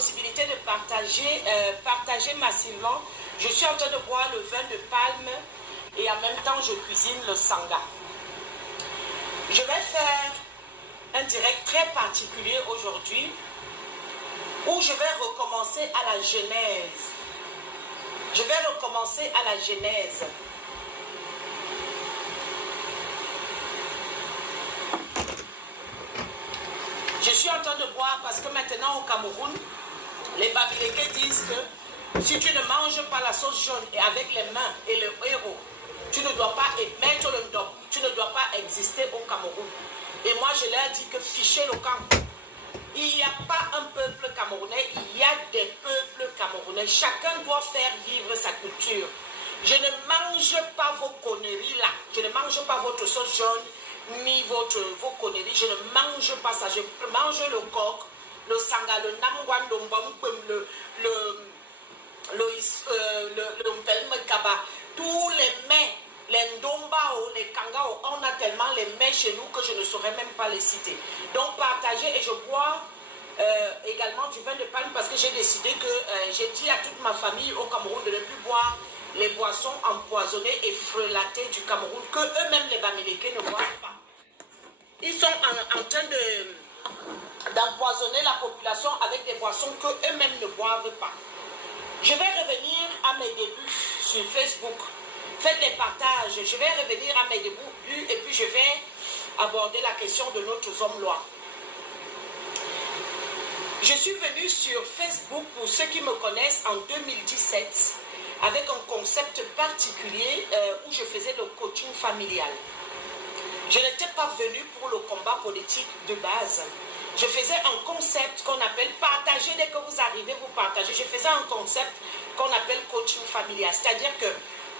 possibilité de partager massivement. Je suis en train de boire le vin de palme et en même temps je cuisine le sanga. Je vais faire un direct très particulier aujourd'hui où je vais recommencer à la genèse. Je vais recommencer à la genèse. Je suis en train de boire parce que maintenant au Cameroun, les Bamileke disent que si tu ne manges pas la sauce jaune et avec les mains et le héros, tu ne dois pas émettre le dom, tu ne dois pas exister au Cameroun. Et moi je leur dis que fichez le camp. Il n'y a pas un peuple camerounais, il y a des peuples camerounais. Chacun doit faire vivre sa culture. Je ne mange pas vos conneries là. Je ne mange pas votre sauce jaune ni vos conneries. Je ne mange pas ça. Je mange le coq, le sanga, le namwan, le mpelmekaba, tous les mets, les ndombao, les kangao, on a tellement les mets chez nous que je ne saurais même pas les citer. Donc partagez et je bois également du vin de palme parce que j'ai décidé que j'ai dit à toute ma famille au Cameroun de ne plus boire les boissons empoisonnées et frelatées du Cameroun que eux-mêmes les Bamileke ne boivent pas. Ils sont en train d'empoisonner la population avec des boissons que eux-mêmes ne boivent pas. Je vais revenir à mes débuts sur Facebook. Faites des partages. Je vais revenir à mes débuts et puis je vais aborder la question de notre homme-loi. Je suis venue sur Facebook, pour ceux qui me connaissent, en 2017 avec un concept particulier où je faisais le coaching familial. Je n'étais pas venue pour le combat politique de base. Je faisais un concept qu'on appelle partager. Dès que vous arrivez, vous partagez. Je faisais un concept qu'on appelle coaching familial. C'est-à-dire que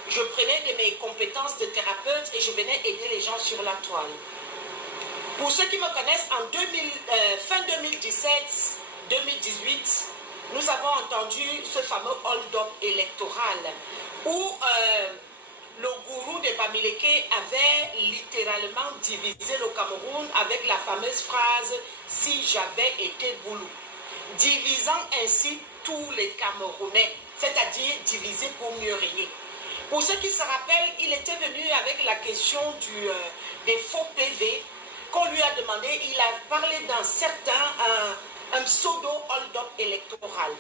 je prenais de mes compétences de thérapeute et je venais aider les gens sur la toile. Pour ceux qui me connaissent, en fin 2017-2018, nous avons entendu ce fameux hold-up électoral où le gourou des Bamileke avait littéralement divisé le Cameroun avec la fameuse phrase « Si j'avais été Boulou », divisant ainsi tous les Camerounais, c'est-à-dire divisé pour mieux régner. Pour ceux qui se rappellent, il était venu avec la question des faux PV qu'on lui a demandé. Il a parlé d'un certain, un pseudo hold-up électoral.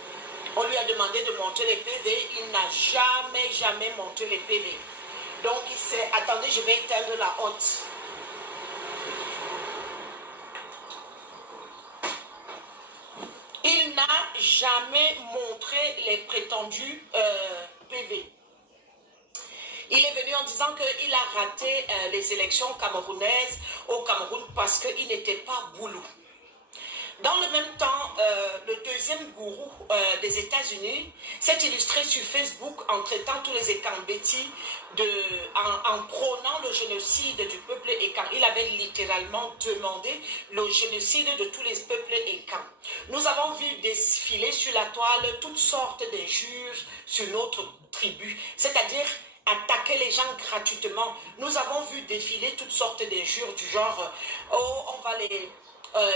On lui a demandé de monter les PV. Il n'a jamais monté les PV. Donc il s'est... Attendez, je vais éteindre la honte. Il n'a jamais montré les prétendus PV. Il est venu en disant qu'il a raté les élections camerounaises au Cameroun parce qu'il n'était pas Boulou. Dans le même temps, le deuxième gourou des États-Unis s'est illustré sur Facebook en traitant tous les Ekambeti, en prônant le génocide du peuple Ekan. Il avait littéralement demandé le génocide de tous les peuples Ekan. Nous avons vu défiler sur la toile toutes sortes d'injures sur notre tribu, c'est-à-dire attaquer les gens gratuitement. Nous avons vu défiler toutes sortes d'injures du genre oh, on va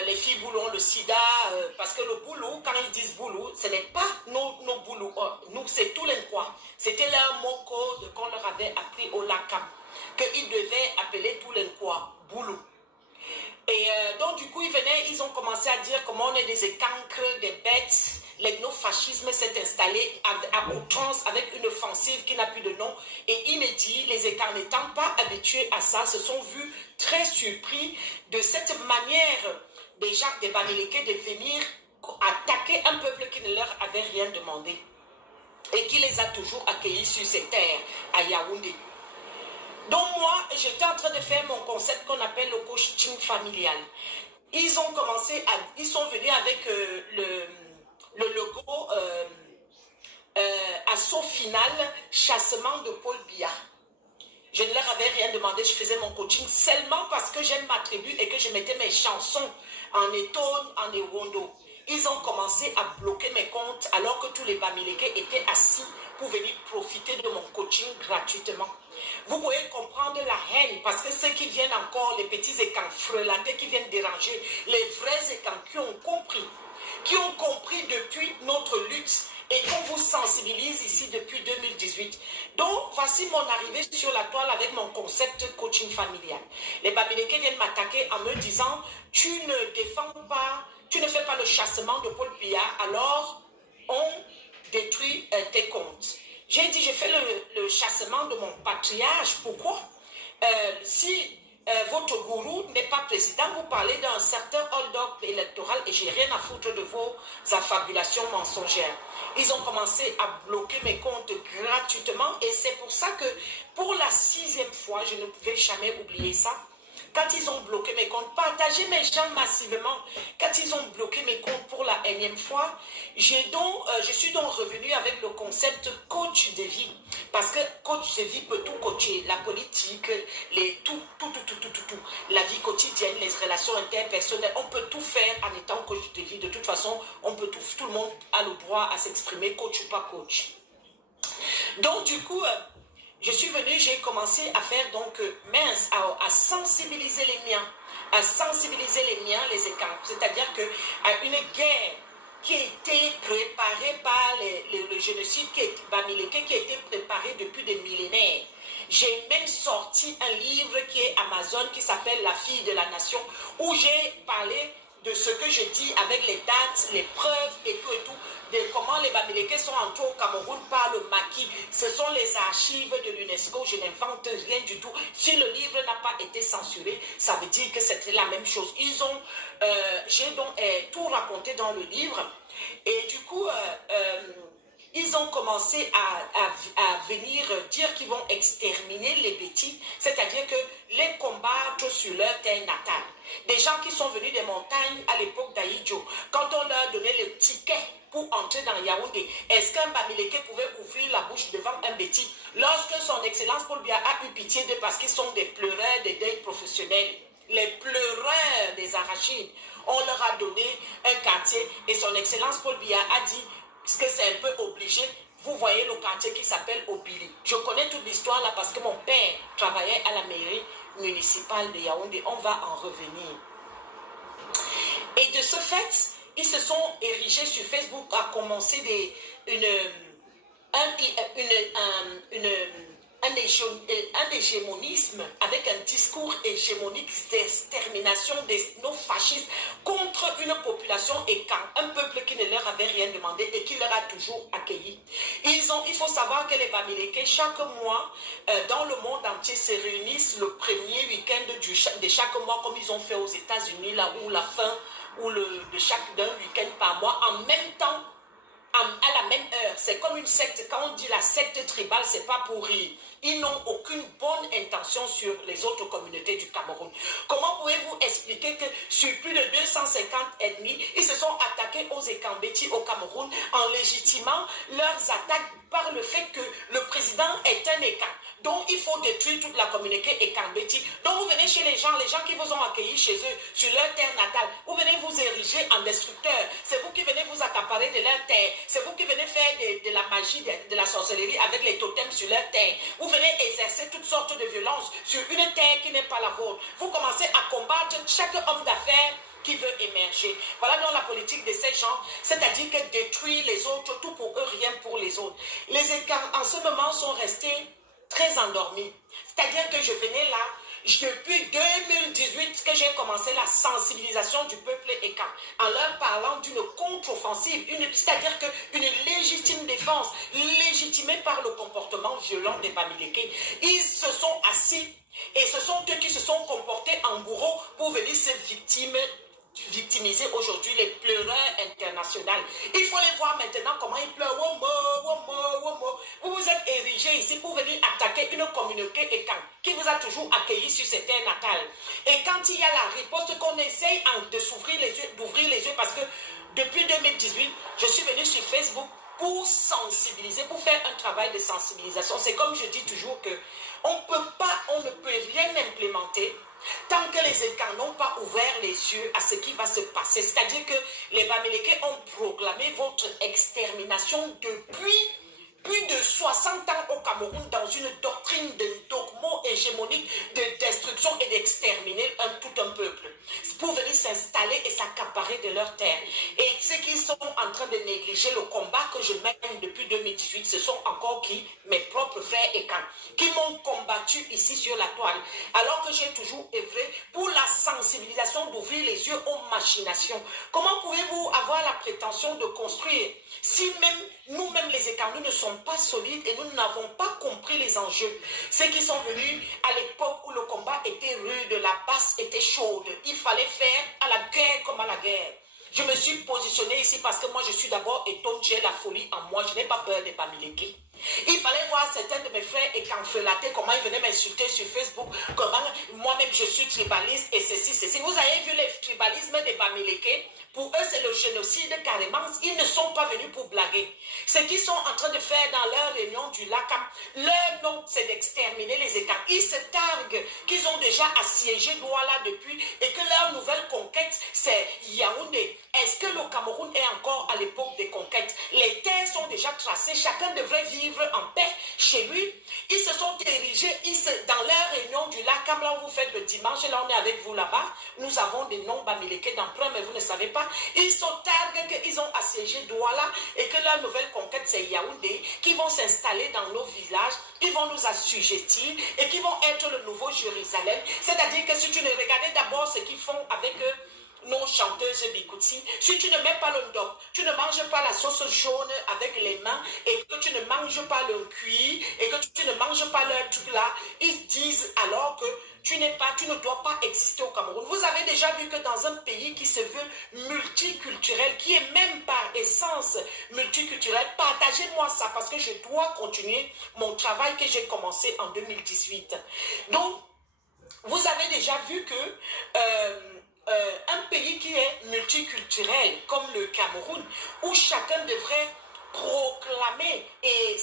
les filles boulot ont le sida, parce que le boulot, quand ils disent boulot, ce n'est pas nos boulot, nous c'est tous les quoi. C'était leur mot code qu'on leur avait appris au LACAM, qu'ils devaient appeler tous les quoi, boulot. Et donc du coup ils ont commencé à dire comment on est des écancres, des bêtes. L'ethnofascisme s'est installé à outrance avec une offensive qui n'a plus de nom et inédit. Les écarts n'étant pas habitués à ça se sont vus très surpris de cette manière des gens des Bamileke de venir attaquer un peuple qui ne leur avait rien demandé et qui les a toujours accueillis sur ces terres à Yaoundé. Donc moi, j'étais en train de faire mon concept qu'on appelle le coaching familial. Ils ont commencé ils sont venus avec le logo assaut final, chassement de Paul Biya. Je ne leur avais rien demandé, je faisais mon coaching seulement parce que j'aime ma tribu et que je mettais mes chansons en Etone, en Ewondo. Ils ont commencé à bloquer mes comptes alors que tous les Bamileke étaient assis pour venir profiter de mon coaching gratuitement. Vous pouvez comprendre la haine parce que ceux qui viennent encore, les petits écans frelatés qui viennent déranger, les vrais écans qui ont compris depuis voici mon arrivée sur la toile avec mon concept coaching familial. Les Bamileke viennent m'attaquer en me disant, tu ne défends pas, tu ne fais pas le chassement de Paul Biya, alors on détruit tes comptes. J'ai dit, je fais le chassement de mon patriarche. Pourquoi? Si votre gourou n'est pas président, vous parlez d'un certain hold-up électoral et j'ai rien à foutre de vos affabulations mensongères. Ils ont commencé à bloquer mes comptes gratuitement et c'est pour ça que pour la 6e fois, je ne pouvais jamais oublier ça. Quand ils ont bloqué mes comptes, partagez mes gens massivement. Quand ils ont bloqué mes comptes pour la énième fois, je suis donc revenu avec le concept coach de vie. Parce que coach de vie peut tout coacher. La politique, tout. La vie quotidienne, les relations interpersonnelles. On peut tout faire en étant coach de vie. De toute façon, tout le monde a le droit à s'exprimer, coach ou pas coach. Donc du coup, je suis venue, j'ai commencé à faire donc à sensibiliser les miens, les écarts. C'est-à-dire qu'à une guerre qui a été préparée par le génocide Bamileke, qui a été préparé depuis des millénaires. J'ai même sorti un livre qui est Amazon, qui s'appelle La fille de la nation, où j'ai parlé de ce que je dis avec les dates, les preuves et tout, de comment les Bamileke sont entrés au Cameroun par le maquis. Ce sont les archives de l'UNESCO, je n'invente rien du tout. Si le livre n'a pas été censuré, ça veut dire que c'était la même chose. J'ai donc tout raconté dans le livre et du coup, ils ont commencé à venir dire qu'ils vont exterminer les bêtis, c'est-à-dire que les combattre sur leur terre natale. Des gens qui sont venus des montagnes à l'époque d'Aïdjo, quand on leur donnait le ticket pour entrer dans Yaoundé, est-ce qu'un Bamileke pouvait ouvrir la bouche devant un bêtis? Lorsque son excellence Paul Biya a eu pitié d'eux parce qu'ils sont des pleureurs des deuils professionnels, les pleureurs des arachides, on leur a donné un quartier et son excellence Paul Biya a dit que c'est un peu obligé. Vous voyez le quartier qui s'appelle Obili. Je connais toute l'histoire là parce que mon père travaillait à la mairie municipale de Yaoundé. On va en revenir. Et de ce fait, ils se sont érigés sur Facebook à commencer un hégémonisme avec un discours hégémonique d'extermination des non-fascistes contre une population et un peuple qui ne leur avait rien demandé et qui leur a toujours accueilli. Il faut savoir que les Bamileke, chaque mois, dans le monde entier, se réunissent le premier week-end de chaque mois, comme ils ont fait aux États-Unis, là où la fin d'un week-end par mois, en même temps, à la même heure. C'est comme une secte. Quand on dit la secte tribale, c'est pas pour rire. Ils n'ont aucune bonne intention sur les autres communautés du Cameroun. Comment pouvez-vous expliquer que sur plus de 250 ethnies, ils se sont attaqués aux Ekambeti au Cameroun en légitimant leurs attaques par le fait que le président est un Ekan. Donc il faut détruire toute la communauté Ekambeti. Donc vous venez chez les gens qui vous ont accueillis chez eux, sur leur terre natale. Vous venez vous ériger en destructeurs. C'est vous qui venez vous accaparer de leur terre. C'est vous qui venez faire de la magie, de la sorcellerie avec les totems sur leur terre. Vous venez exercer toutes sortes de violences sur une terre qui n'est pas la vôtre. Vous commencez à combattre chaque homme d'affaires qui veut émerger. Voilà donc la politique de ces gens, c'est-à-dire que détruire les autres, tout pour eux, rien pour les autres. Les écarts en ce moment sont restés très endormis. C'est-à-dire que je venais là, depuis 2018 que j'ai commencé la sensibilisation du peuple écan, en leur parlant d'une contre-offensive, c'est-à-dire qu'une légitime défense, légitimée par le comportement violent des Bamileke. Ils se sont assis et ce sont eux qui se sont comportés en bourreaux pour venir se victimiser aujourd'hui les pleureurs internationaux. Il faut les voir maintenant comment ils pleurent. Vous vous êtes érigés ici pour venir attaquer une communauté écan qui vous a toujours accueilli sur ses terres natales. Et quand il y a la riposte qu'on essaye d'ouvrir les yeux parce que depuis 2018, je suis venue sur Facebook pour sensibiliser, pour faire un travail de sensibilisation. C'est comme je dis toujours que on ne peut rien implémenter tant que les Écans n'ont pas ouvert les yeux à ce qui va se passer. C'est-à-dire que les Bamileke ont proclamé votre extermination depuis plus de 60 ans au Cameroun dans une doctrine de dogmo-hégémonique de destruction et d'exterminer tout un peuple pour venir s'installer et s'accaparer de leurs terres. Et ceux qui sont en train de négliger le combat que je mène depuis 2018, ce sont encore qui? Mes propres frères et camps, qui m'ont combattu ici sur la toile, alors que j'ai toujours œuvré pour la sensibilisation, d'ouvrir les yeux aux machinations. Comment pouvez-vous avoir la prétention de construire si même nous-mêmes les écarts, nous ne sommes pas solides et nous n'avons pas compris les enjeux? Ceux qui sont venus à l'époque où le combat était rude, la basse était chaude, il fallait faire à la guerre comme à la guerre. Je me suis positionnée ici parce que moi je suis d'abord étonne, j'ai la folie en moi, je n'ai pas peur des Bamileke. Il fallait voir certains de mes frères et qu'enfelatés, comment ils venaient m'insulter sur Facebook, comment moi-même je suis tribaliste et ceci. Vous avez vu les tribalismes des Bamileke? Pour eux, c'est le génocide carrément. Ils ne sont pas venus pour blaguer. Ce qu'ils sont en train de faire dans leur réunion du Lakam, leur nom, c'est d'exterminer les écarts. Ils se targuent qu'ils ont déjà assiégé Douala depuis et que leur nouvelle conquête, c'est Yaoundé. Est-ce que le Cameroun est encore à l'époque des conquêtes? Les terres sont déjà tracées. Chacun devrait vivre en paix chez lui. Ils se sont érigés dans leur réunion du Lakam, là où vous faites le dimanche, là on est avec vous là-bas. Nous avons des noms Bamileke d'emprunt, mais vous ne savez pas. Ils se targuent qu'ils ont assiégé Douala et que leur nouvelle conquête, c'est Yaoundé, qui vont s'installer dans nos villages, ils vont nous assujettir et qui vont être le nouveau Jérusalem. C'est-à-dire que si tu ne regardais d'abord ce qu'ils font avec eux, nos chanteuses Bikouti, si tu ne mets pas le ndok, tu ne manges pas la sauce jaune avec les mains et que tu ne manges pas le cuit et que tu ne manges pas leur truc là, ils disent alors que tu ne dois pas exister au Cameroun. Vous avez déjà vu que dans un pays qui se veut multiculturel, qui est même par essence multiculturel, partagez-moi ça parce que je dois continuer mon travail que j'ai commencé en 2018. Donc, vous avez déjà vu que un pays qui est multiculturel comme le Cameroun, où chacun devrait proclamer et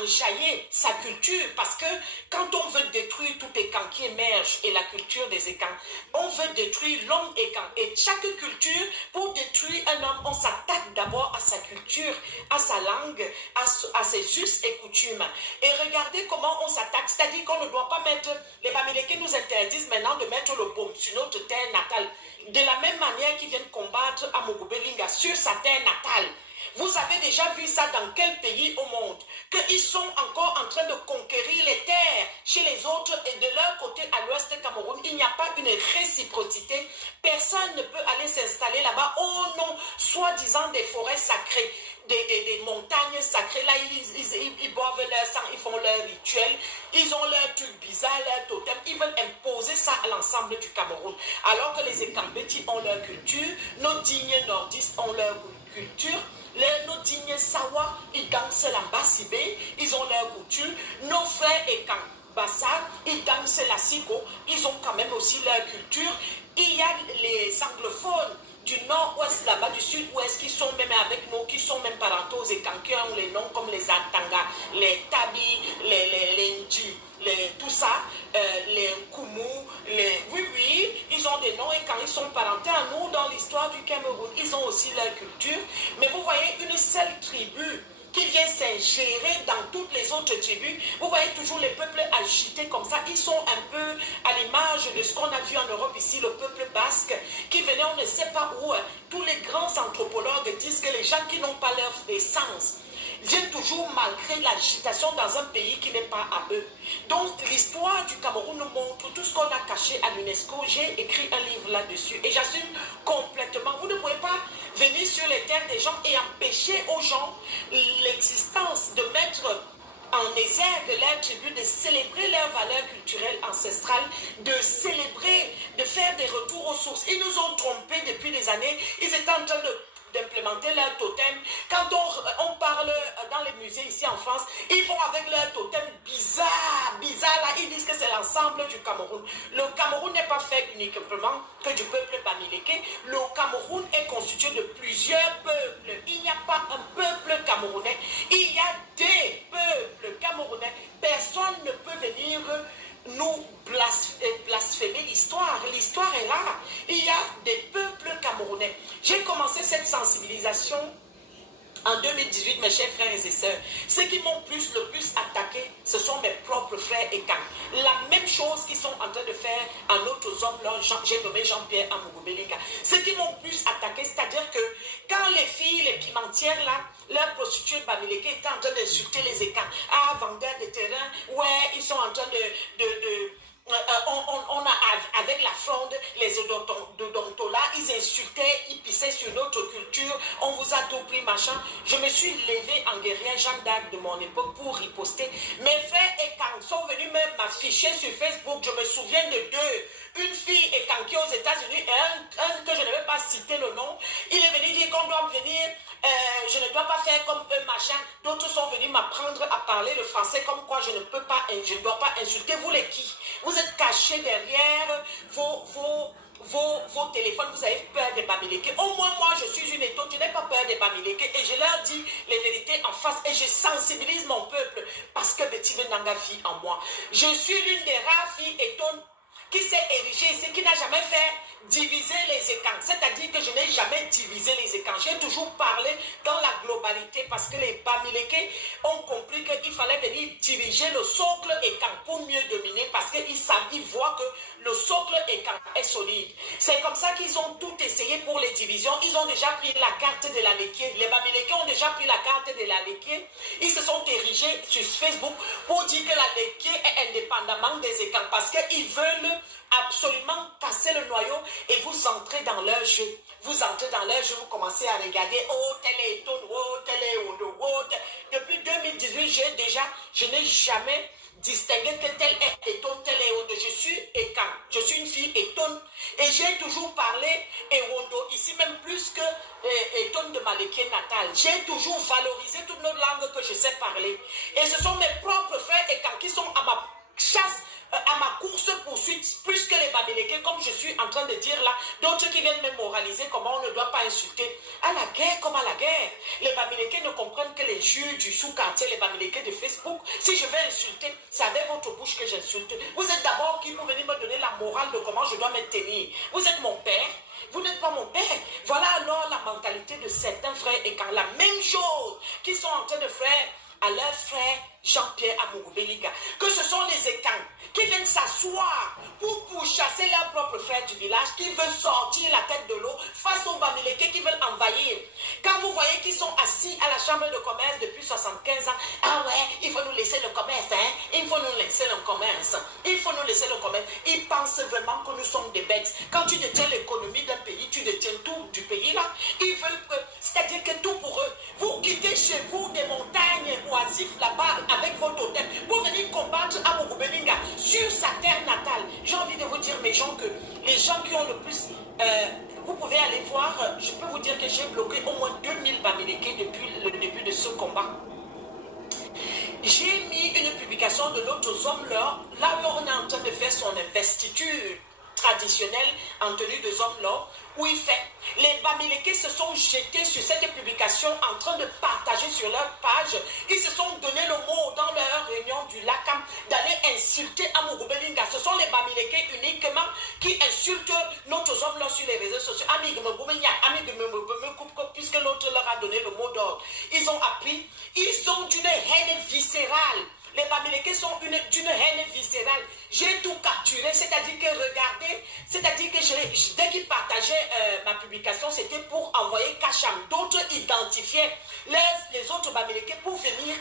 enjailler sa culture, parce que quand on veut détruire tout écan qui émerge et la culture des écans, on veut détruire l'homme écan. Et chaque culture, pour détruire un homme, on s'attaque d'abord à sa culture, à sa langue, à ses us et coutumes. Et regardez comment on s'attaque, c'est-à-dire qu'on ne doit pas mettre, les Bamileke nous interdisent maintenant de mettre le baume sur notre terre natale, de la même manière qu'ils viennent combattre à Mogobelinga sur sa terre natale. Vous avez déjà vu ça dans quel pays au monde? Qu'ils sont encore en train de conquérir les terres chez les autres et de leur côté à l'ouest du Cameroun, il n'y a pas une réciprocité. Personne ne peut aller s'installer là-bas au nom, soi-disant, des forêts sacrées, des montagnes sacrées. Là, ils boivent leur sang, ils font leur rituel, ils ont leur truc bizarre, leur totem. Ils veulent imposer ça à l'ensemble du Cameroun. Alors que les Ekambeti ont leur culture, nos dignes nordistes ont leur culture. Nos dignes Sawa, ils dansent la Bassibé, ils ont leur couture. Nos frères et Bassa, ils dansent la Siko, ils ont quand même aussi leur culture. Il y a les anglophones du nord-ouest, là-bas, du sud-ouest, qui sont même avec nous, qui sont même parentaux et qui ont les noms comme les Atanga, les Tabi, les Ndji, tout ça, les Koumou, oui, ils ont des noms et quand ils sont parentés à nous dans l'histoire du Cameroun, ils ont aussi leur culture. Mais vous voyez, une seule tribu qui vient s'ingérer dans toutes les autres tribus. Vous voyez toujours les peuples agités comme ça. Ils sont un peu à l'image de ce qu'on a vu en Europe ici, le peuple basque, qui venait, on ne sait pas où. Tous les grands anthropologues disent que les gens qui n'ont pas leur essence viennent toujours malgré l'agitation dans un pays qui n'est pas à eux. Donc l'histoire du Cameroun nous montre tout ce qu'on a caché à l'UNESCO. J'ai écrit un livre là-dessus et j'assume complètement. Vous ne pouvez pas venir sur les terres des gens et empêcher aux gens l'existence de mettre en exergue leur tribu, de célébrer leurs valeurs culturelles ancestrales, de célébrer, de faire des retours aux sources. Ils nous ont trompés depuis des années. Ils étaient en train d'implémenter leur totem. Quand on parle dans les musées ici en France, ils vont avec leur totem bizarre là, ils disent que c'est l'ensemble du Cameroun. Le Cameroun n'est pas fait uniquement que du peuple Bamileke. Le Cameroun est constitué de plusieurs peuples. Il n'y a pas un peuple camerounais, il y a des peuples camerounais. Personne ne peut venir nous blasphémer l'histoire. L'histoire est là. Il y a des peuples camerounais. J'ai commencé cette sensibilisation En 2018, mes chers frères et sœurs, ceux qui m'ont le plus attaqué, ce sont mes propres frères et camps. La même chose qu'ils sont en train de faire à notre homme, j'ai nommé Jean-Pierre Amougou-Belinga. Ceux qui m'ont plus attaqué, c'est-à-dire que quand les filles, les pimentières, là, leurs prostituées Bamileke étaient en train d'insulter les écans. Ah, vendeurs de terrain, ouais, ils sont en train on a, avec la fronde, les odontolas, ils insultaient, ils pissaient sur notre culture, on vous a tout pris, machin. Je me suis levée en guerrière Jeanne d'Arc de mon époque pour riposter. Mes frères et quand sont venus même m'afficher sur Facebook, je me souviens de deux. Une fille et quand qui est aux États-Unis, et un que je ne vais pas citer le nom, il est venu dire qu'on doit venir, je ne dois pas faire comme eux, machin. D'autres sont venus m'apprendre à parler le français comme quoi je ne peux pas, je ne dois pas insulter. Vous les qui? Vous êtes cachés derrière vos téléphones, vous avez peur des Bamileke. Au moins, moi, je suis une étonne, je n'ai pas peur des Bamileke et je leur dis les vérités en face et je sensibilise mon peuple parce que Betty Nanga vit en moi. Je suis l'une des rares filles étonnes qui s'est érigée ici, qui n'a jamais fait diviser les écans. C'est-à-dire que je n'ai jamais divisé les écans. J'ai toujours parlé dans la globalité parce que les Bamileke ont compris qu'il fallait venir diriger le socle écan pour mieux dominer parce qu'ils voient que le socle écan est solide. C'est comme ça qu'ils ont tout essayé pour les divisions. Ils ont déjà pris la carte de la Léquier. Les Bamileke ont déjà pris la carte de la Léquier. Ils se sont érigés sur Facebook pour dire que la Léquier est indépendamment des écans parce qu'ils veulent absolument casser le noyau et vous entrez dans leur jeu. Vous entrez dans leur jeu, vous commencez à regarder, oh, tel est Eton, oh, tel est Ondo, oh, depuis 2018, je n'ai jamais distingué que tel est Eton, tel est Ondo. Je suis Ekan, je suis une fille Eton et j'ai toujours parlé Ewondo, ici même plus que Eton de ma Léquier natale. J'ai toujours valorisé toutes nos langues que je sais parler. Et ce sont mes propres frères Ekan qui sont à ma chasse, à ma course-poursuite, plus que les Bamileke, comme je suis en train de dire là, d'autres qui viennent me moraliser comment on ne doit pas insulter. À la guerre comme à la guerre. Les Bamileke ne comprennent que les jus du sous-quartier, les Bamileke de Facebook. Si je vais insulter, c'est avec votre bouche que j'insulte. Vous êtes d'abord qui pour venir me donner la morale de comment je dois me tenir. Vous êtes mon père. Vous n'êtes pas mon père. Voilà alors la mentalité de certains frères et quand la même chose qu'ils sont en train de faire à leur frère Jean-Pierre Amougou-Belinga, que ce sont les écans qui viennent s'asseoir pour chasser leurs propres frères du village, qui veulent sortir la tête de l'eau face aux Bamileke qui veulent envahir. Quand vous voyez qu'ils sont assis à la chambre de commerce depuis 75 ans, ah ouais, il faut nous laisser le commerce, hein, il faut nous laisser le commerce, il faut nous laisser le commerce. Ils pensent vraiment que nous sommes des bêtes. Quand tu détiens l'économie d'un pays, tu détiens tout du pays là. Ils veulent que, c'est-à-dire que tout pour eux. Vous quittez chez vous des montagnes oisives là-bas avec vos totems pour venir combattre Amougou-Belinga sur sa terre natale. J'ai envie de vous dire, mes gens, que les gens qui ont le plus... vous pouvez aller voir, je peux vous dire que j'ai bloqué au moins 2000 Bamileke depuis le début de ce combat. J'ai mis une publication de notre homme là où on est en train de faire son investiture traditionnelle en tenue de homme là, où il fait. Les Bamileke se sont jetés sur cette publication en train de partager sur leur page. Ils se sont donné le mot dans leur réunion du Lakam d'aller insulter Amougou-Belinga. Ce sont les Bamileke uniquement qui insultent notre homme là sur les réseaux sociaux. Puisque l'autre leur a donné le mot d'ordre. Ils ont appris, ils sont d'une haine viscérale. Les Bamileke sont d'une haine viscérale. J'ai tout capturé, c'est-à-dire que regardez, c'est-à-dire que dès qu'ils partageaient ma publication, c'était pour envoyer Kacham. D'autres identifiaient les autres Bamileke pour venir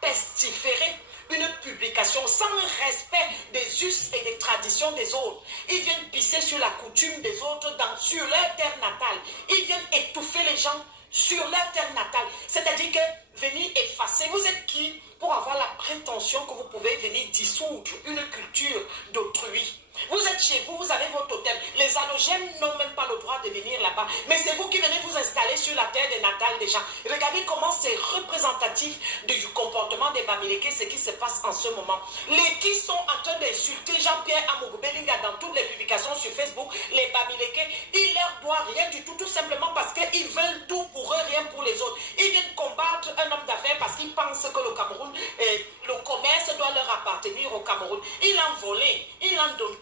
pestiférer une publication sans respect des us et des traditions des autres. Ils viennent pisser sur la coutume des autres sur leur terre natale. Ils viennent étouffer les gens sur leur terre natale. C'est-à-dire que venir effacer, vous êtes qui pour avoir la prétention que vous pouvez venir dissoudre une culture d'autrui? Vous êtes chez vous, vous avez vos totems. Les halogènes n'ont même pas le droit de venir là-bas. Mais c'est vous qui venez vous installer sur la terre des natales des gens. Regardez comment c'est représentatif du comportement des Bamileke, ce qui se passe en ce moment. Les qui sont en train d'insulter Jean-Pierre Amougou-Belinga dans toutes les publications sur Facebook, les Bamileke, ils leur doivent rien du tout, tout simplement parce qu'ils veulent tout pour eux, rien pour les autres. Ils viennent combattre un homme d'affaires parce qu'ils pensent que le Cameroun, le commerce doit leur appartenir au Cameroun. Ils l'ont volé, ils l'ont donné.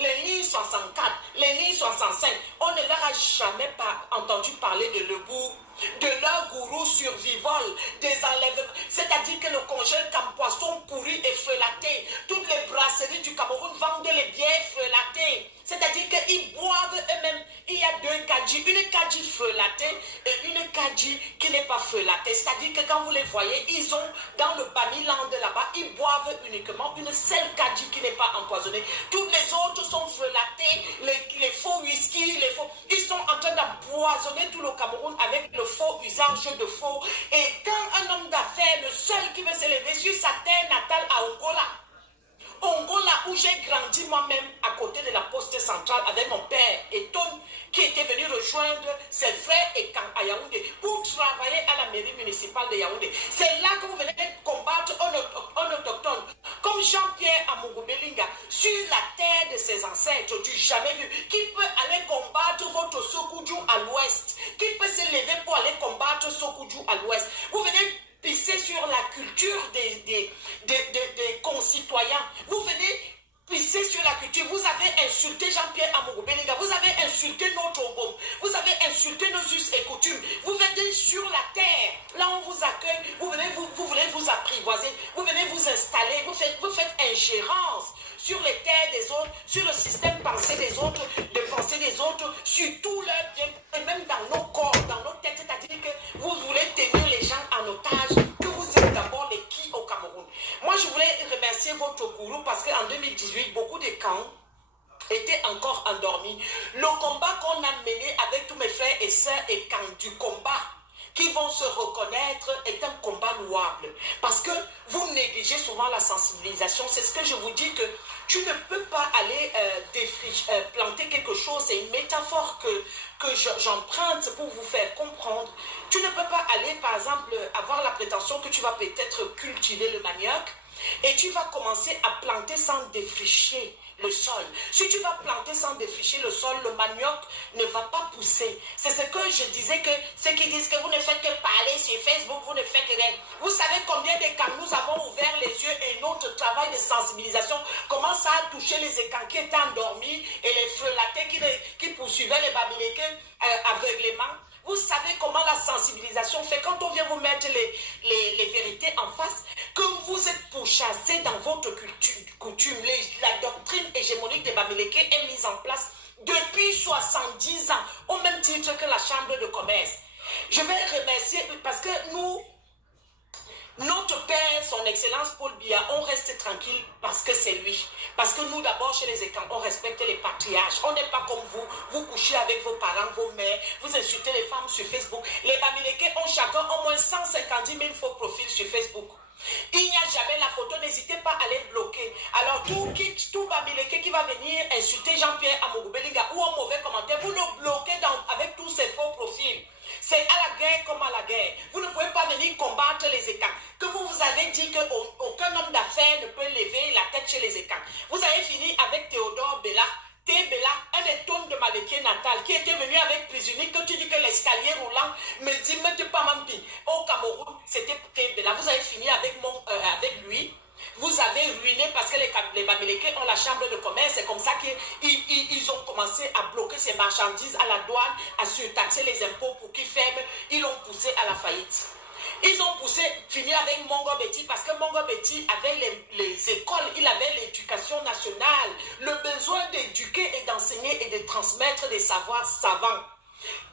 Les lignes 64, les lignes 65, on ne leur a jamais entendu parler de Lebourg, de leur survivol, des enlèvements. C'est-à-dire que le congèle comme poisson pourri et frelaté. Toutes les brasseries du Cameroun vendent les bières frelatées. C'est-à-dire qu'ils boivent eux-mêmes. Il y a deux kadji, une kadji frelatée et une kadji qui n'est pas frelatée. C'est-à-dire que quand vous les voyez, ils ont dans le Bamiland là-bas, ils boivent uniquement une seule kadji qui n'est pas empoisonnée. Toutes les autres sont frelatées, les faux whisky, les faux. Ils sont en train d'empoisonner tout le Cameroun avec le faux usage de faux. Et quand un homme d'affaires, le seul qui veut s'élever sur sa terre natale à Angola, où j'ai grandi moi-même à côté de la poste centrale avec mon père Eton, qui était venu rejoindre ses frères et à Yaoundé pour travailler à la mairie municipale de Yaoundé. C'est là que vous venez combattre un autochtone comme Jean-Pierre Amougou-Belinga sur la terre de ses ancêtres, du jamais vu, qui peut aller combattre votre Sokudjou à l'ouest, qui peut se lever pour aller combattre Sokudjou à l'ouest. Vous venez pisser sur la culture des concitoyens. Vous venez pisser sur la culture. Vous avez insulté Jean-Pierre Amougou-Belinga. Vous avez insulté notre Obom. Vous avez insulté nos us et coutumes. Vous venez sur la terre. Là, on vous accueille. Vous voulez vous apprivoiser. Vous venez vous installer. Vous faites ingérence sur les terres des autres, sur le système pensée des autres, de pensée des autres, sur tout leur bien, et même dans nos corps, dans nos têtes. C'est-à-dire que vous voulez tenir les gens en otage, que vous êtes d'abord les qui au Cameroun. Moi, je voulais remercier votre gourou parce qu'en 2018, beaucoup de camps étaient encore endormis. Le combat qu'on a mené avec tous mes frères et sœurs et camps du combat qui vont se reconnaître est un combat louable. Parce que vous négligez souvent la sensibilisation. C'est ce que je vous dis, que tu ne peux pas aller planter quelque chose. C'est une métaphore que j'emprunte pour vous faire comprendre. Tu ne peux pas aller, par exemple, avoir la prétention que tu vas peut-être cultiver le manioc et tu vas commencer à planter sans défricher le sol. Si tu vas planter sans défricher le sol, le manioc ne va pas pousser. C'est ce que je disais, que ceux qui disent que vous ne faites que parler sur Facebook, vous ne faites rien. Vous savez combien de camps nous avons ouvert les yeux et notre travail de sensibilisation, comment ça a touché les écans qui étaient endormis et les frelatés qui poursuivaient les Bamileke aveuglément. Vous savez comment la sensibilisation fait quand on vient vous mettre les vérités en face, que vous êtes pourchassés dans votre coutume. La doctrine hégémonique des Bamileke est mise en place depuis 70 ans, au même titre que la Chambre de commerce. Je vais remercier parce que notre père, son excellence Paul Biya, on reste tranquille parce que c'est lui. Parce que nous d'abord chez les écans, on respecte les patriarches. On n'est pas comme vous, vous couchez avec vos parents, vos mères, vous insultez les femmes sur Facebook. Les Bamileke ont chacun au moins 150 000 faux profils sur Facebook. Il n'y a jamais la photo, n'hésitez pas à les bloquer. Alors tout Bamileke qui va venir insulter Jean-Pierre Amougou-Belinga ou un mauvais commentaire, vous le bloquez avec tous ces faux profils. C'est à la guerre comme à la guerre. Vous ne pouvez pas venir combattre les écans. Que vous avez dit qu'aucun homme d'affaires ne peut lever la tête chez les écans. Vous avez fini avec Théodore Bella. Bella, un étonne de Maléké natal qui était venu avec prisonnier, que tu dis que l'escalier roulant me dit, mais tu pas mampi. Au Cameroun, c'était Bella. Vous avez fini avec lui. Vous avez ruiné parce que les Bamileke ont la chambre de commerce. C'est comme ça qu'ils ont commencé à bloquer ces marchandises à la douane, à surtaxer les impôts pour qu'ils ferment. Ils l'ont poussé à la faillite. Ils ont fini avec Mongo Betty parce que Mongo Betty avait les écoles, il avait l'éducation nationale, le besoin d'éduquer et d'enseigner et de transmettre des savoirs savants.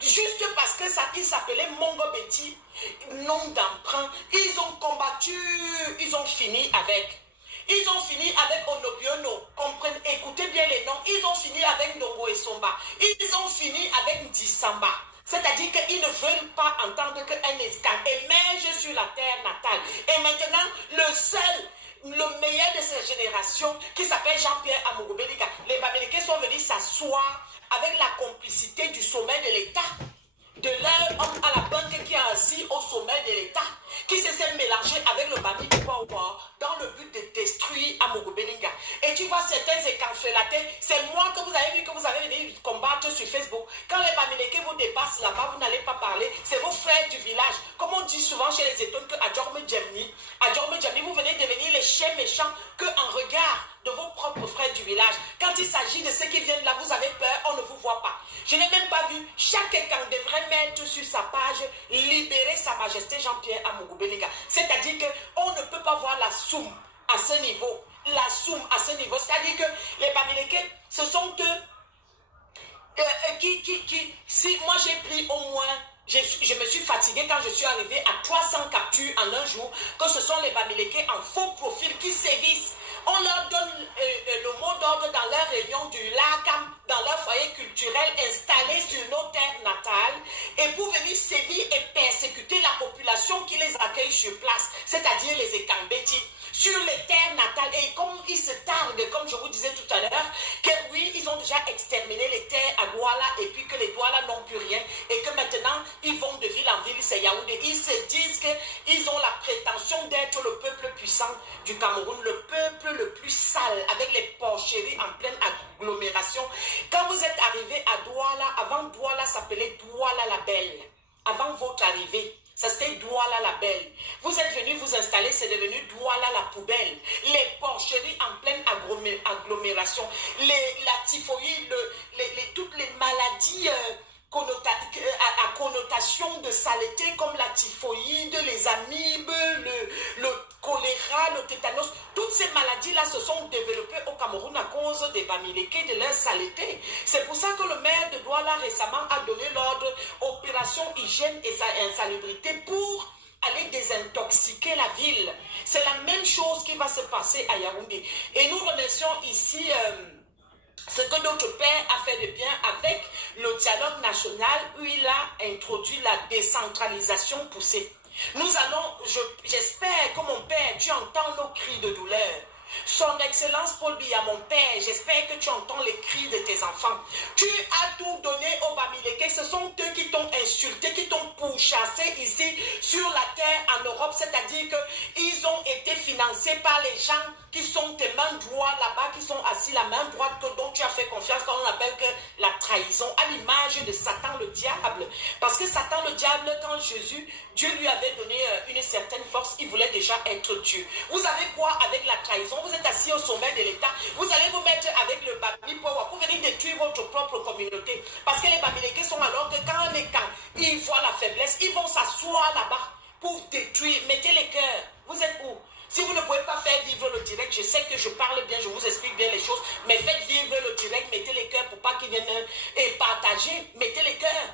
Juste parce que ça, il s'appelait Mongo Betty, nom d'emprunt, ils ont combattu, ils ont fini avec. Ils ont fini avec Onobiono, écoutez bien les noms, ils ont fini avec Ndongo Esomba, ils ont fini avec Ndisamba. C'est-à-dire qu'ils ne veulent pas entendre qu'un escan émerge sur la terre natale. Et maintenant, le meilleur de cette génération, qui s'appelle Jean-Pierre Amougou-Belinga, les Bamileke sont venus s'asseoir avec la complicité du sommet de l'État, de leur homme à la banque qui est assis au sommet de l'État, qui se s'est mélangé avec le Bami du Power dans le but de détruire Amougou-Belinga. Et tu vois certains écanfelatés, c'est moi que vous avez vu que vous avez venu combattre sur Facebook. Quand les Bamileke vous dépassent là-bas, vous n'allez pas parler, c'est vos frères du village. Comme on dit souvent chez les étonnes que Adjorme Djemni, vous venez devenir les chiens méchants qu'en regard de vos propres frères du village. Quand il s'agit de ceux qui viennent là, vous avez peur, on ne vous voit pas. Je n'ai même pas vu. Chaque écan devrait mettre sur sa page, libérer sa Sa Majesté Jean-Pierre Amougou-Bellinga. C'est-à-dire qu'on ne peut pas voir la soum à ce niveau. La soum à ce niveau. C'est-à-dire que les Bamileke, ce sont eux si moi j'ai pris au moins, je me suis fatiguée quand je suis arrivée à 300 captures en un jour, que ce sont les Bamileke en faux profil qui sévissent. On leur donne le mot d'ordre dans leur réunion du LACAM, dans leur foyer culturel installé sur nos terres natales, et pour venir sévir et persécuter la population qui les accueille sur place, c'est-à-dire les Ekambeti, sur les terres natales. Et comme ils se targuent, comme je vous disais tout à l'heure, que oui, ils ont déjà exterminé les terres à Douala, et puis que les Douala n'ont plus rien, et que maintenant, ils vont de ville en ville, c'est Yaoundé. Ils se disent qu'ils ont la prétention d'être le peuple puissant du Cameroun, le peuple le plus sale, avec les porcheries en pleine agglomération. Quand vous êtes arrivé à Douala, avant Douala s'appelait Douala la Belle. Avant votre arrivée, ça c'était Douala la Belle. Vous êtes venu vous installer, c'est devenu Douala la Poubelle. Les porcheries en pleine agglomération, la typhoïde, toutes les maladies à connotation de saleté comme la typhoïde, les amibes, le choléra, le tétanos, toutes ces maladies-là se sont développées au Cameroun à cause des Bamileke, de leur saleté. C'est pour ça que le maire de Douala récemment a donné l'ordre opération hygiène et insalubrité pour aller désintoxiquer la ville. C'est la même chose qui va se passer à Yaoundé. Et nous remercions ici ce que notre père a fait de bien avec le dialogue national où il a introduit la décentralisation poussée. Nous allons, j'espère que mon père, tu entends nos cris de douleur. Son Excellence Paul Biya, mon père, j'espère que tu entends les cris de tes enfants. Tu as tout donné aux Bamileke, ce sont eux qui t'ont insulté, qui t'ont pourchassé ici sur la terre en Europe, c'est-à-dire qu'ils ont été financés par les gens qui sont tes mains droites là-bas, qui sont assis la main droite dont tu as fait confiance, qu'on appelle que la trahison, à l'image de Satan le diable. Parce que Satan le diable, quand Dieu lui avait donné une certaine force, il voulait déjà être Dieu. Vous savez quoi avec la trahison? Vous êtes assis au sommet de l'État, vous allez vous mettre avec le Babi Power pour venir détruire votre propre communauté. Parce que les Bamileke sont alors que quand ils voient la faiblesse, ils vont s'asseoir là-bas pour détruire. Mettez les cœurs. Vous êtes où? Si vous ne pouvez pas faire vivre le direct, je sais que je parle bien, je vous explique bien les choses, mais faites vivre le direct, mettez les cœurs pour pas qu'ils viennent et partager, mettez les cœurs.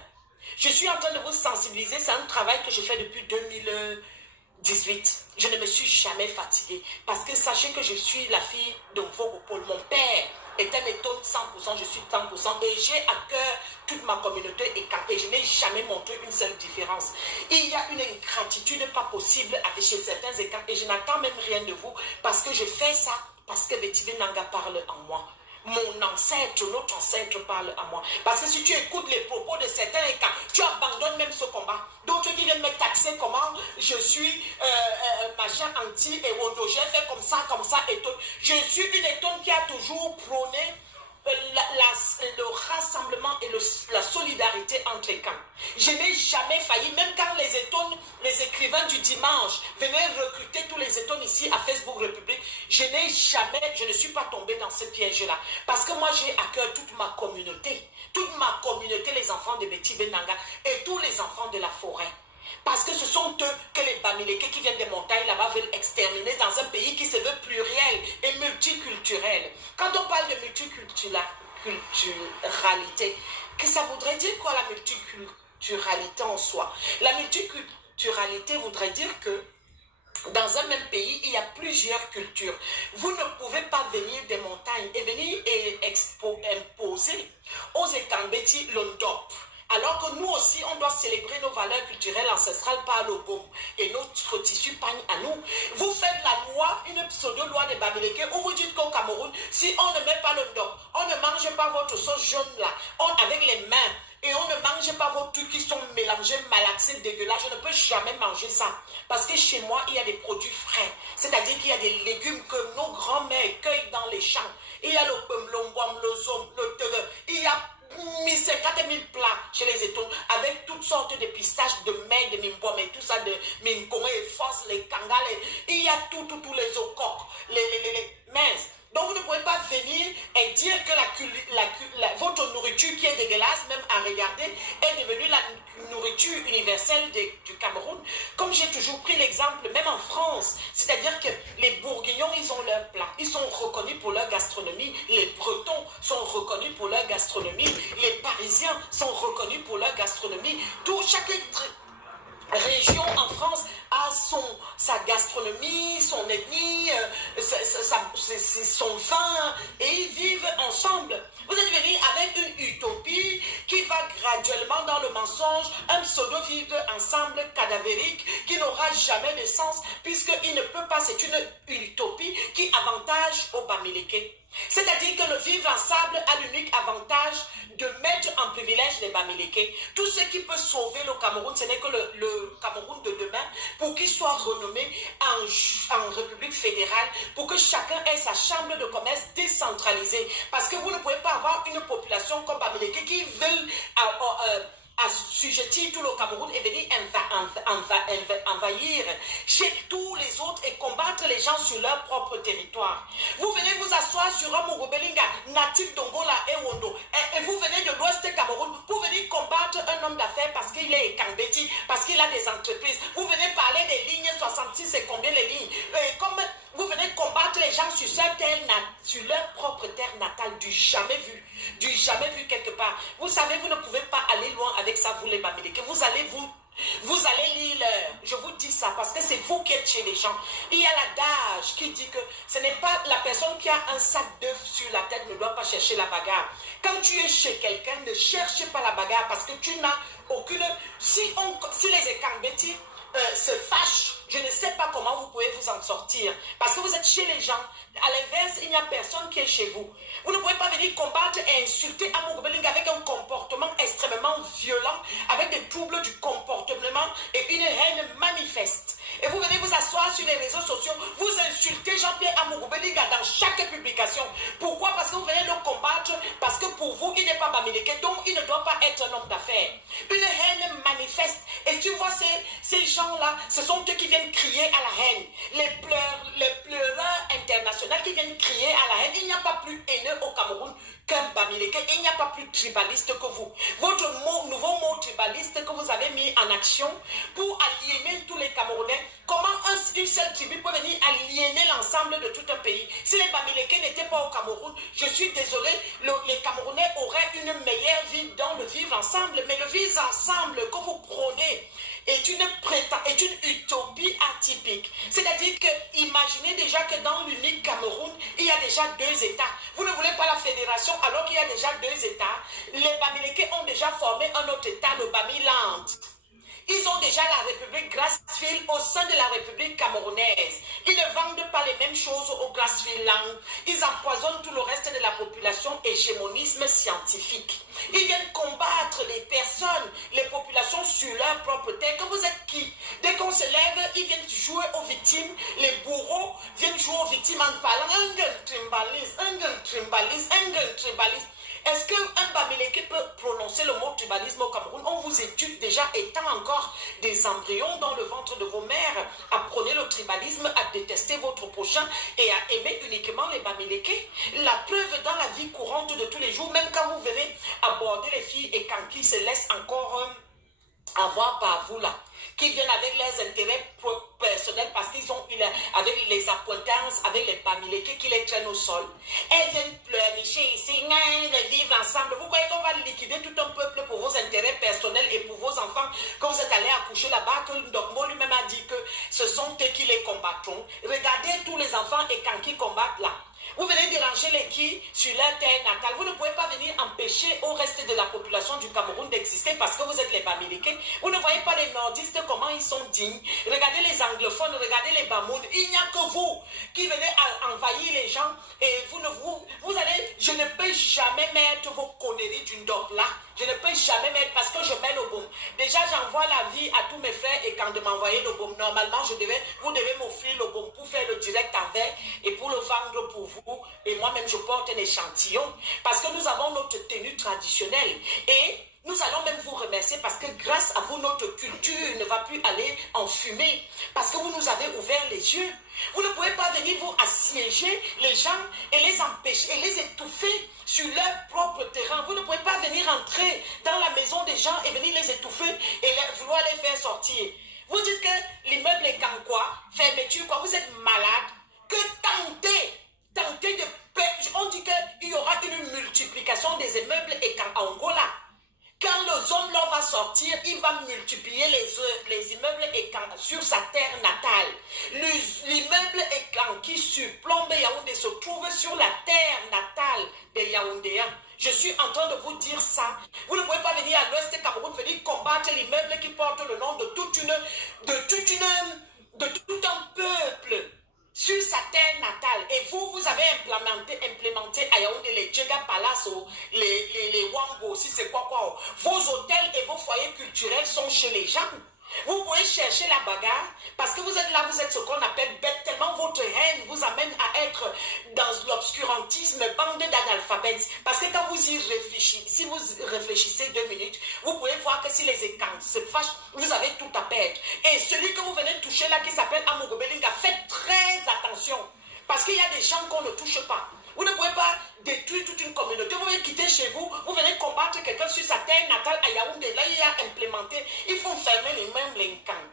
Je suis en train de vous sensibiliser, c'est un travail que je fais depuis 2018. Je ne me suis jamais fatiguée parce que sachez que je suis la fille de Vogopol. Mon père est un étonne 100%, je suis 100% et j'ai à cœur toute ma communauté et je n'ai jamais montré une seule différence. Il y a une ingratitude pas possible avec chez certains écarts et je n'attends même rien de vous parce que je fais ça parce que Betty Nanga parle en moi. Mon ancêtre, notre ancêtre parle à moi. Parce que si tu écoutes les propos de certains écarts, tu abandonnes même ce combat. D'autres qui viennent me taxer comment je suis machin anti et wondo, j'ai fait comme ça et tout. Je suis une étonne qui a toujours prôné le rassemblement et la solidarité entre les camps. Je n'ai jamais failli, même quand les étonnes, les écrivains du dimanche venaient recruter tous les étonnes ici à Facebook République, je ne suis pas tombée dans ce piège-là. Parce que moi, j'ai à cœur toute ma communauté, les enfants de Betty Benanga et tous les enfants de la forêt. Parce que ce sont eux que les Bamileke qui viennent des montagnes là-bas veulent exterminer dans un pays qui se veut pluriel et multiculturel. Quand on parle de multiculturalité, que ça voudrait dire quoi la multiculturalité en soi? La multiculturalité voudrait dire que dans un même pays, il y a plusieurs cultures. Vous ne pouvez pas venir des montagnes et venir imposer aux Ekambeti l'Ondop. Alors que nous aussi, on doit célébrer nos valeurs culturelles ancestrales par le baume et notre tissu pagne à nous. Vous faites la loi, une pseudo-loi des Bamileke, où vous dites qu'au Cameroun, si on ne met pas le ndop, on ne mange pas votre sauce jaune là, avec les mains, et on ne mange pas vos trucs qui sont mélangés, malaxés, dégueulasses. Je ne peux jamais manger ça. Parce que chez moi, il y a des produits frais. C'est-à-dire qu'il y a des légumes que nos grands-mères cueillent dans les champs. Il y a le pemlongwam, le zom, le tere. Il y a 50 000 plats chez les étoiles avec toutes sortes de pistaches, de mains, de mimbom et tout ça, de minkong et force, les kangas. Il y a tous les ocoques, les minces. Donc vous ne pouvez pas venir et dire que votre nourriture qui est dégueulasse, même à regarder, est devenue la nourriture universelle du Cameroun. gastronomie. Les Parisiens sont reconnus pour leur gastronomie. Chaque région en France a sa gastronomie, son ethnie, son vin, et ils vivent ensemble. Vous êtes venus avec une utopie qui va graduellement dans le mensonge, un pseudo-vivre ensemble cadavérique qui n'aura jamais de sens puisqu'il ne peut pas, c'est une utopie qui avantage aux Bamileke. C'est-à-dire que le vivre ensemble a l'unique avantage de mettre en privilège les Bamileke. Tout ce qui peut sauver le Cameroun, ce n'est que le Cameroun de demain, pour qu'il soit renommé en République fédérale, pour que chacun ait sa chambre de commerce décentralisée. Parce que vous ne pouvez pas avoir une population comme Bamileke qui veulent assujettir tout le Cameroun et venir envahir chez tous les autres et combattre les gens sur leur propre territoire. Vous venez vous asseoir sur un Mugobelinga, natif d'Ongola et Wondo, et vous venez de l'Ouest Cameroun pour venir combattre un homme d'affaires parce qu'il est Kambeti, parce qu'il a des entreprises. Vous venez parler des lignes 66 et combien les lignes. Comme vous venez combattre les gens sur leur propre terre natale, du jamais vu quelque part. Vous savez, vous ne pouvez pas aller loin avec ça, vous les Bamileke. Vous allez lire l'heure. Je vous dis ça parce que c'est vous qui êtes chez les gens. Il y a l'adage qui dit que ce n'est pas la personne qui a un sac d'œufs sur la tête ne doit pas chercher la bagarre. Quand tu es chez quelqu'un, ne cherche pas la bagarre parce que tu n'as aucune... Si les Ekambeti se fâchent, je ne sais pas comment vous pouvez vous en sortir. Parce que vous êtes chez les gens. À l'inverse, il n'y a personne qui est chez vous. Vous ne pouvez pas venir combattre et insulter Amourbeling avec un comportement extrêmement violent, avec des troubles du comportement et une haine manifeste. Et vous venez vous asseoir sur les réseaux sociaux, vous insultez Jean-Pierre Amourbeling dans chaque publication. Pourquoi? Parce que vous venez le combattre, parce que pour vous, il n'est pas Bamileke, donc il ne doit pas être un homme d'affaires. Une haine manifeste. Et tu vois, ces gens-là, ce sont eux qui viennent crier à la haine. Les pleureurs internationaux qui viennent crier à la haine. Il n'y a pas plus haineux au Cameroun qu'un Bamileke. Il n'y a pas plus tribaliste que vous. Votre nouveau mot tribaliste que vous avez mis en action pour aliéner tous les Camerounais. Comment une seule tribu peut venir aliéner l'ensemble de tout un pays? Si les Bamileke n'étaient pas au Cameroun, je suis désolé, les Camerounais auraient une meilleure vie dans le vivre ensemble. Mais le vivre ensemble que vous prônez est une utopie atypique. C'est-à-dire que imaginez déjà que dans l'unique Cameroun, il y a déjà 2 États. Vous ne voulez pas la fédération alors qu'il y a déjà 2 États. Les Bamileke ont déjà formé un autre État, le Bamiland. Ils ont déjà la République Grassfield au sein de la République camerounaise. Ils ne vendent pas les mêmes choses au Grassfield Land. Ils empoisonnent tout le reste de la population, hégémonisme scientifique. Ils viennent combattre les personnes, les populations sur leur propre terre. Que vous êtes qui? Dès qu'on se lève, ils viennent jouer aux victimes. Les bourreaux viennent jouer aux victimes en parlant un gun tribalisme. Est-ce qu'un Bamileke peut prononcer le mot tribalisme au Cameroun? On vous éduque déjà étant encore des embryons dans le ventre de vos mères. Apprenez le tribalisme, à détester votre prochain et à aimer uniquement les Bamileke. La preuve dans la vie courante de tous les jours, même quand vous venez aborder les filles et quand ils se laissent encore avoir par vous là, qui viennent avec leurs intérêts personnels parce qu'ils ont avec les acquaintances, avec les Bamileke qui les traînent au sol. Elles viennent pleurnicher ici, de vivre ensemble. Vous croyez qu'on va liquider tout un peuple pour vos intérêts personnels et pour vos enfants quand vous êtes allés accoucher là-bas, que Ndokmo lui-même a dit que ce sont eux qui les combattront. Regardez tous les enfants et quand ils combattent là. Vous venez déranger les qui sur leur terre natale. Vous ne pouvez pas venir empêcher au reste de la population du Cameroun d'exister parce que vous êtes les Bamileke. Vous ne voyez pas les nordistes comment ils sont dignes. Regardez les anglophones, regardez les Bamoun. Il n'y a que vous qui venez à envahir les gens et vous allez, je ne peux jamais mettre vos conneries d'une dope là. Je ne peux jamais mettre parce que je mets le baume. Déjà, j'envoie la vie à tous mes frères et quand de m'envoyer le baume, normalement, vous devez m'offrir le baume pour faire le direct avec et pour le vendre pour vous. Et moi-même, je porte un échantillon parce que nous avons notre tenue traditionnelle. Et nous allons même vous remercier parce que grâce à vous, notre culture ne va plus aller en fumée. Parce que vous nous avez ouvert les yeux. Vous ne pouvez pas venir vous assiéger les gens et les empêcher et les étouffer sur leur propre terrain. Vous ne pouvez pas venir entrer dans la maison des gens et venir les étouffer et vouloir les faire sortir. Vous dites que l'immeuble est comme quoi? Fermeture quoi? Vous êtes malade? Que tentez de... On dit qu'il y aura une multiplication des immeubles et qu'en Angola, quand le zone là va sortir, il va multiplier les immeubles écans sur sa terre natale. L'immeuble écan qui surplombe Yaoundé se trouve sur la terre natale des Yaoundéens. Je suis en train de vous dire ça. Vous ne pouvez pas venir à l'ouest Cameroun venir combattre l'immeuble qui porte le nom de tout un peuple sur sa terre natale. Et vous avez implémenté à Yaoundé les Djega Palace, les Wango, si c'est quoi. Vos hôtels et vos foyers culturels sont chez les gens. Vous pouvez chercher la bagarre parce que vous êtes là, vous êtes ce qu'on appelle bête, tellement votre haine vous amène à être dans l'obscurantisme, bande d'analphabètes. Parce que quand vous y réfléchissez, si vous réfléchissez 2 minutes, vous pouvez voir que si les écans se fâchent, vous avez tout à perdre. Et celui que vous venez de toucher là, qui s'appelle Amogo Belinga, faites très attention parce qu'il y a des gens qu'on ne touche pas. Vous ne pouvez pas détruire toute une communauté. Vous venez quitter chez vous, vous venez combattre quelqu'un sur sa terre natale à Yaoundé. Là, il a implémenté. Ils font fermer les mêmes Linkans.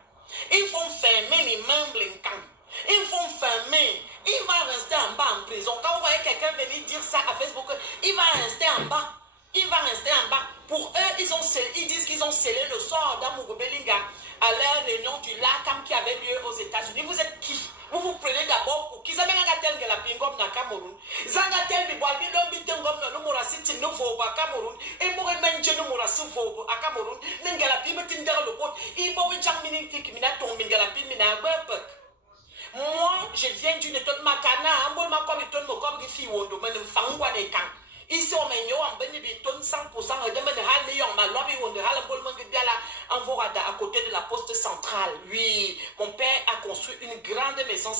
Ils font fermer les mêmes Linkans. Ils font fermer. Il va rester en bas en prison. Quand vous voyez quelqu'un venir dire ça à Facebook, il va rester en bas. Il va rester en bas. Pour eux, ils disent qu'ils ont scellé le sort d'Amogo Belinga à leur réunion du LACAM qui avait lieu aux États-Unis. Vous êtes qui? Vous vous prenez d'abord pour qui? Vous avez un la pingom na Cameroun. Zangatel bi boabi lombi tengom na numorasi tinu voba Cameroun. Et moi même je numorasi voba à Cameroun. N'engala pi metin der le bot. Ibo wi jamini tikimina ton mingala pi mina bepek. Moi, je viens d'une étonne makana. Ambol ma comme étonne mo comme fi wondo men fangwa ne kan. Ici, on m'a en bénébiton 100%. À côté de la poste centrale. Oui, mon père a construit une grande maison